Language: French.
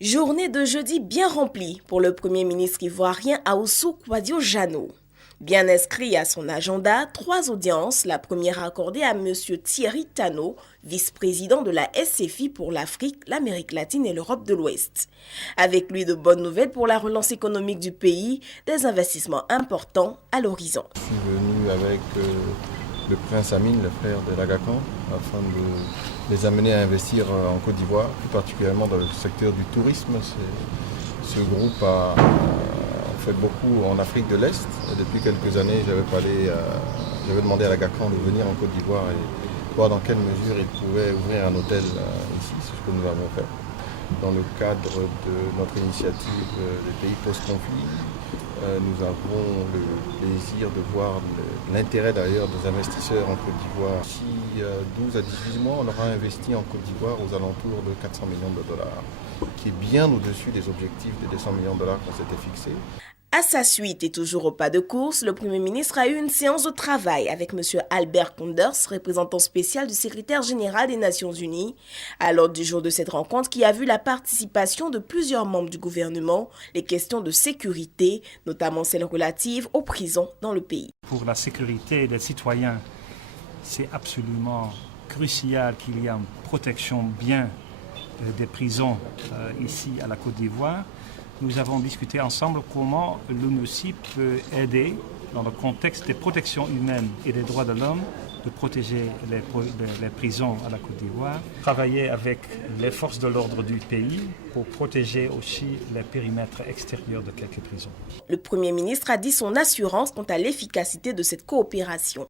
Journée de jeudi bien remplie pour le Premier ministre ivoirien Ahoussou Kouadio-Janno. Bien inscrit à son agenda, 3 audiences, la première accordée à M. Thierry Tano, vice-président de la SCFI pour l'Afrique, l'Amérique latine et l'Europe de l'Ouest. Avec lui, de bonnes nouvelles pour la relance économique du pays, des investissements importants à l'horizon. Je suis venu avec le prince Amine, le frère de l'Agacan, afin de les amener à investir en Côte d'Ivoire, plus particulièrement dans le secteur du tourisme. Ce groupe a fait beaucoup en Afrique de l'Est. Depuis quelques années, j'avais demandé à l'Agacan de venir en Côte d'Ivoire et voir dans quelle mesure il pouvait ouvrir un hôtel ici, c'est ce que nous avons fait. Dans le cadre de notre initiative des pays post-conflit, nous avons le plaisir de voir l'intérêt d'ailleurs des investisseurs en Côte d'Ivoire. D'ici 12 à 18 mois, on aura investi en Côte d'Ivoire aux alentours de 400 millions de dollars, qui est bien au-dessus des objectifs des 200 millions de dollars qu'on s'était fixés. À sa suite et toujours au pas de course, le Premier ministre a eu une séance de travail avec M. Albert Koenders, représentant spécial du secrétaire général des Nations Unies, à l'ordre du jour de cette rencontre qui a vu la participation de plusieurs membres du gouvernement, les questions de sécurité, notamment celles relatives aux prisons dans le pays. Pour la sécurité des citoyens, c'est absolument crucial qu'il y ait une protection bien des prisons ici à la Côte d'Ivoire. Nous avons discuté ensemble comment l'UNOCI peut aider, dans le contexte des protections humaines et des droits de l'homme, de protéger les prisons à la Côte d'Ivoire. Travailler avec les forces de l'ordre du pays pour protéger aussi les périmètres extérieurs de quelques prisons. Le Premier ministre a dit son assurance quant à l'efficacité de cette coopération.